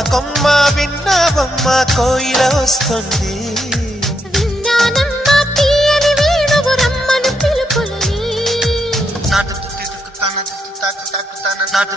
కొమ్మ విన్నావమ్మ కోయిల వస్తుంది. విన్నానమ్మా తీయని వేణువు రమ్మను పిలుపులని. నాటు తాకు తాకు తాకు నాటు